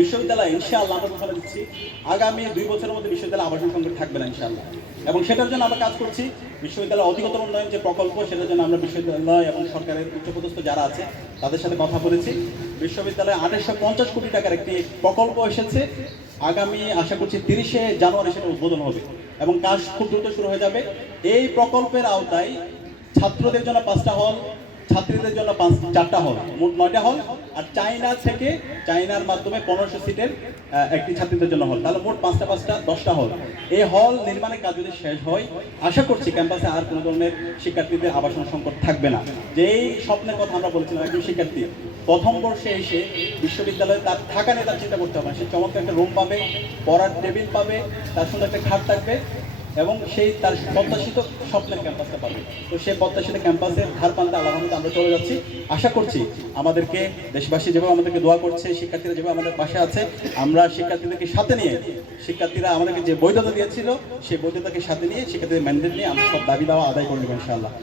বিশ্ববিদ্যালয়, ইনশাআল্লাহ আমরা ঘোষণা দিচ্ছি। আগামী দুই বছরের মধ্যে বিশ্ববিদ্যালয় আবাসন সংকট থাকবে না, ইনশাআল্লাহ। এবং সেটার জন্য আমরা কাজ করছি। বিশ্ববিদ্যালয় অধিকতর উন্নয়ন যে প্রকল্প, সেটার জন্য আমরা বিশ্ববিদ্যালয় এবং সরকারের উচ্চপদস্থ যারা আছে, তাদের সাথে কথা বলেছি। বিশ্ববিদ্যালয়ে আঠাশশো পঞ্চাশ কোটি টাকার একটি প্রকল্প এসেছে। আগামী, আশা করছি, তিরিশে জানুয়ারি সেটা উদ্বোধন হবে এবং কাজ খুব দ্রুত শুরু হয়ে যাবে। এই প্রকল্পের আওতায় ছাত্রদের জন্য পাঁচটা হল ছাত্রীদের জন্য পাঁচ, চারটা হল, মোট নয়টা হল, আর চায়না থেকে, চায়নার মাধ্যমে পনেরোশো সিটের একটি ছাত্রীদের জন্য হল। তাহলে মোট পাঁচটা পাঁচটা, দশটা হল। এই হল নির্মাণের কাজ যদি শেষ হয়, আশা করছি ক্যাম্পাসে আর কোনো ধরনের শিক্ষার্থীদের আবাসন সংকট থাকবে না। যেই স্বপ্নের কথা আমরা বলেছিলাম, একজন শিক্ষার্থী, প্রথম বর্ষে এসে বিশ্ববিদ্যালয়ে তার থাকা নিয়ে তার চিন্তা করতে হবে। সে চমৎকার একটা রুম পাবে, পড়ার টেবিল পাবে, তার সঙ্গে একটা খাট থাকবে এবং সেই তার প্রত্যাশিত স্বপ্নের ক্যাম্পাসটা পাবে। তো সেই প্রত্যাশিত ক্যাম্পাসের ধার পান্তে আলাদা আমরা চলে যাচ্ছি। আশা করছি আমাদেরকে দেশবাসী যেভাবে আমাদেরকে দোয়া করছে, শিক্ষার্থীরা যেভাবে আমাদের পাশে আছে, আমরা শিক্ষার্থীদেরকে সাথে নিয়ে, শিক্ষার্থীরা আমাদেরকে যে বৈধতা দিয়েছিল, সেই বৈধতাকে সাথে নিয়ে, শিক্ষার্থীদের ম্যান্ডেট নিয়ে আমরা সব দাবি দাওয়া আদায় করে নেব ইনশাআল্লাহ।